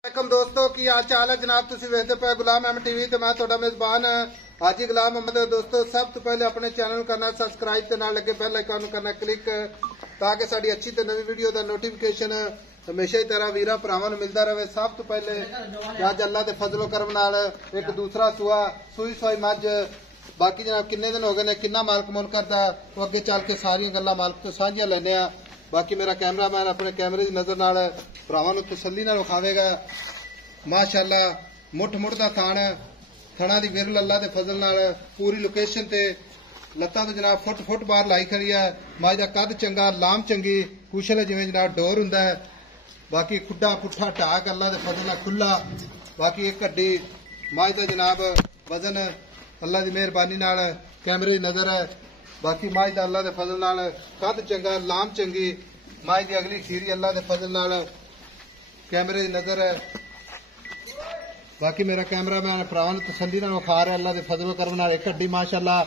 वालेकुम दोस्तों की हाल चाल है जनाब तुम वेखते पे गुलाम अहमद टीवी तो मैं थोड़ा मेजबान हाजी गुलाम अहमद। दोस्तों सब तो पहले अपने चैनल करना सबसक्राइब ते नाल लगे बेल आइकन करना क्लिक ताकि साडी अच्छी ते नवी वीडियो दा नोटिफिकेशन हमेशा ही तरह वीरा भरावां नूं मिलदा रहे। सब तो पहले अज अल्लाह दे फजलो करम नाल एक दूसरा सूई सोई मज बाकी जनाब किन्ने दिन हो गए ने किन्ना मालक मुल करदा तो अगे चल के सारियां गल्लां मालक तो साझियां लैने आ। बाकी मेरा कैमरामैन अपने कैमरे की नजर नाल भरावां नूं तसल्ली नाल विखावेगा। माशाअल्लाह मुठ मुठ दा थणा दी विरल अल्लाह दे फजल नाल पूरी लोकेशन ते लत्तां तो जनाब फुट फुट बाहर लाई खड़ी है। मज दा कद चंगा लाम चंगी कुशल है जिवें जनाब डोर हुंदा है। बाकी खुड्डा पुट्ठा ढाक अल्लाह दे फजल नाल खुला। बाकी एक हड्डी मज दा जनाब वजन अल्लाह दी मेहरबानी नाल कैमरे की नजर है। बाकी मज दा अल्लाह दे फजल नाल कद चंगा लाम चंगी मज दी अगली खीरी अल्लाह दे फजल नाल कैमरे की नजर है। बाकी मेरा कैमरामैन भरावां नूं तसल्ली नाल विखा रहा अल्लाह दे फजल करम नाल एक हड्डी माशाअल्लाह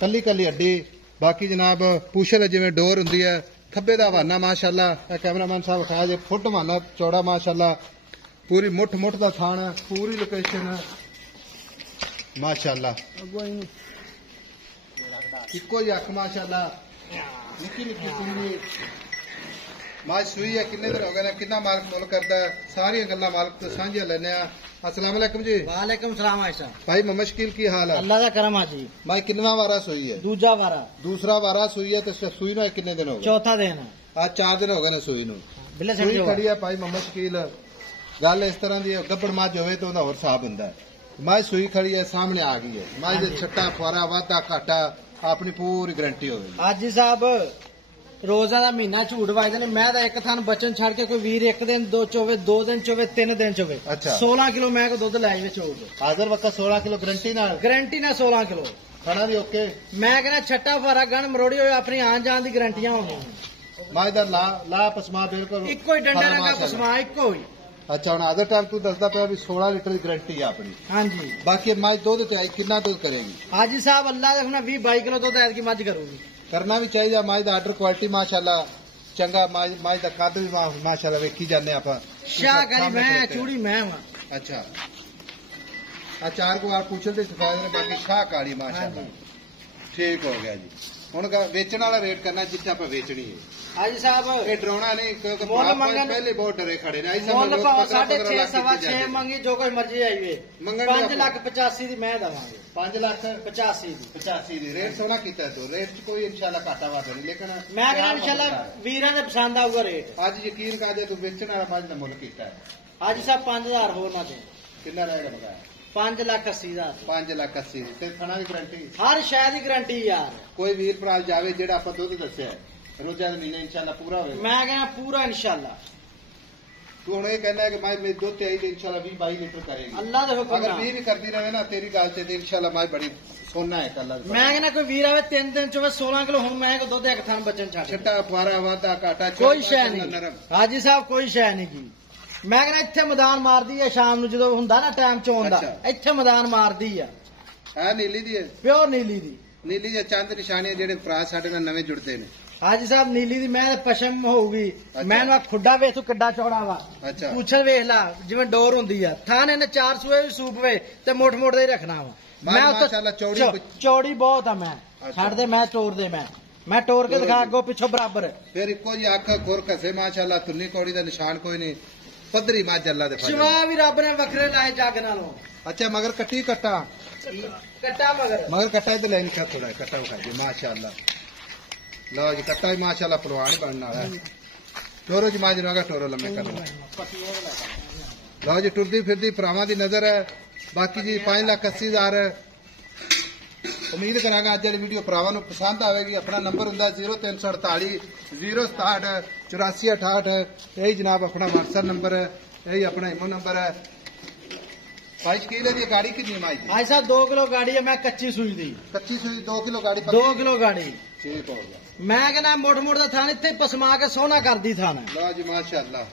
कली कली हड्डी। बाकी जनाब पूछल जिवें डोर हुंदी है खब्बे दा हवाना माशाअल्लाह कैमरामैन साहब विखाया जे फुट हवाना चौड़ा माशाअल्लाह पूरी मुठ मुठ दा थान पूरी लोकेशन माशाअल्लाह इको ही अख माशाअल्लाह निक्की निक्की पूरी मज सूई है। किन्ने दिन हो गए किन्ना मालक मुल करदा है सारियां गल्लां मालक तो साझियां लैने आ। अस्सलाम वालेकुम जी। वालेकुम सलाम आयशा भाई मोहम्मद शकील की हाल है? अल्लाह का करम जी। भाई किन्नवा वारा सूई है? दूजा वारा। दूसरा वारा सूई है तो सूई नूं किन्ने दिन हो गए? चौथा दिन आज 4 दिन हो गए ने सूई नूं। बिल्ले सूई खड़ी है भाई मोहम्मद शकील गल इस तरह की गब्बड़ मज होवे तो उहदा होर साहब हुंदा है। मज सूई खड़ी है सामने आ गई है मज दे छट्टा फुआरा वाधा घाटा अपनी पूरी गारंटी होगी। हाजी साहब रोजा का महीना झूठ वजदे ने मैं तो एक थान बचन छड़ के कोई वीर एक दिन दो चोवे 2 दिन चोवे 3 दिन चोवे। अच्छा 16 किलो मैं को दुध लै चोवे हाजिर वक्त 16 किलो गारंटी ना 16 किलो खाना भी ओके। मैं कहना छट्टा फुआरा गन मरोड़ी हो अपनी आन जान की गारंटियां होंगी। मज दा ला पसमा बिल्कुल इको ही डंडा रंगा पसमा इको ही। अच्छा हम आधे टाइम तू दसदा पे 16 लीटर की गारंटी है अपनी। हाँ जी। बाकी मज दुध कितना दुध करेगी? हाजी साहब अल्लाह देखना 20-22 किलो दुध ऐतकी मज करूगी। करना भी चाहिए मज का आर्डर क्वालिटी माशाअल्लाह चंगा मज का कद भी माशाअल्लाह वेखी जाने आप शाह करी मैं चूड़ी मैं अच्छा चार को आप पूछते सफेद ने बाकी शाह काली माशाअल्लाह ठीक हो गया जी। हुण वेचण वाला रेट करना जिथे आप वेचनी है। हाजी साहब ये डराउणा नहीं क्योंकि पहले बहुत डरे खड़े ने। 6.5 मंगी जो कोई मर्जी आई 5,85,000 दी मैं देवांगे। 5,85,000 दी रेट सोना कीता है तो रेट च कोई इंशाल्लाह घाटा वाधा नहीं लेकिन मैं कहना इंशाल्लाह वीरां दे पसंद आऊगा रेट। आज यकीन कर दे तू बेचण वाला मज दा मुल कीता है। हाजी साहब 5,000 होर ना दे कितना रहेगा बकाया? 5,80,000 5,80,000 ते खाना की गारंटी हर शय की गारंटी यार। कोई वीर भरा जावे जेड़ा आप दुध दस्या है रोजा महीने इंशाल्लाह पूरा होगा। मैं कहना पूरा इंशाल्लाह। तू हुण ये कहना है कि मैं मेरी दुध आई तो इंशाल्लाह 20-22 लीटर करेगी। अल्लाह दे हुक्म अगर 20 भी करती रहे ना तेरी गल से इंशाल्लाह मैं बड़ी सोना है कल। मैं कहना कोई वीर आवे 3 दिन चोवे 16 किलो हुण मैं को दुध एक थान बचन छाड़ छट्टा फुआरा वाधा घाटा कोई शय नहीं। हाजी साहब कोई शय नहीं की। मैं कहना इत्थे मैदान मारदी है शाम नूं जदों हुंदा ना टाइम चोन दा इत्थे मैदान मारदी है। नीली दी है प्योर नीली दी। नीली दी चंद निशानियां जेडे भरा साडे नाल नवे जुड़दे ने। हाजी साहब नीली दी मैं पशम होगी। मैं खुड्डा वेख तू किड्डा चौड़ा वा पूछल वेख ला जिवें डोर हुंदी आ थान इन्हें 4 सूए भी सूप वे ते मोट मोट दे रखना वा। मैं माशाअल्लाह चौड़ी बहुत आ मैं छड़ दे मैं तोड़ दे मैं तोड़ के दिखा अगो पिछो बराबर फिर इको जी अख खुर कसे माशाअल्लाह तुन्नी कौड़ी दा निशान कोई नहीं पदरी मां अल्लाह दे शिवा भी रब ने वखरे लाए जग नालों। अच्छा मगर कट्टी कट्टा मगर कट्टा इधर लेनी का थोड़ा कट्टा उठा दे माशाअल्लाह। लो जी कट्टा भी माशाअल्लाह परवान बनना है टोरो जी माज नगा टोरो लम्बे करना। लो जी टुरदी फिरदी भरावां दी नजर है। बाकी जी 5,80,000 उम्मीद करांगा अज वाली वीडियो भरावां नूं पसंद आवेगी। अपना नंबर हुंदा 0348 067 8468 यही जनाब अपना व्हाट्सएप नंबर है यही अपना इमो नंबर है। भाई शकील है गाड़ी कितनी है? भाई साहब 2 किलो गाड़ी है मैं कच्ची सूई दी। कच्ची सूई 2 किलो गाड़ी 2 किलो गाड़ी ठीक हो गया। मैं कहना मोट मोट दा थान इत्थे पसमा के सोना कर दी थान। लो जी माशाअल्लाह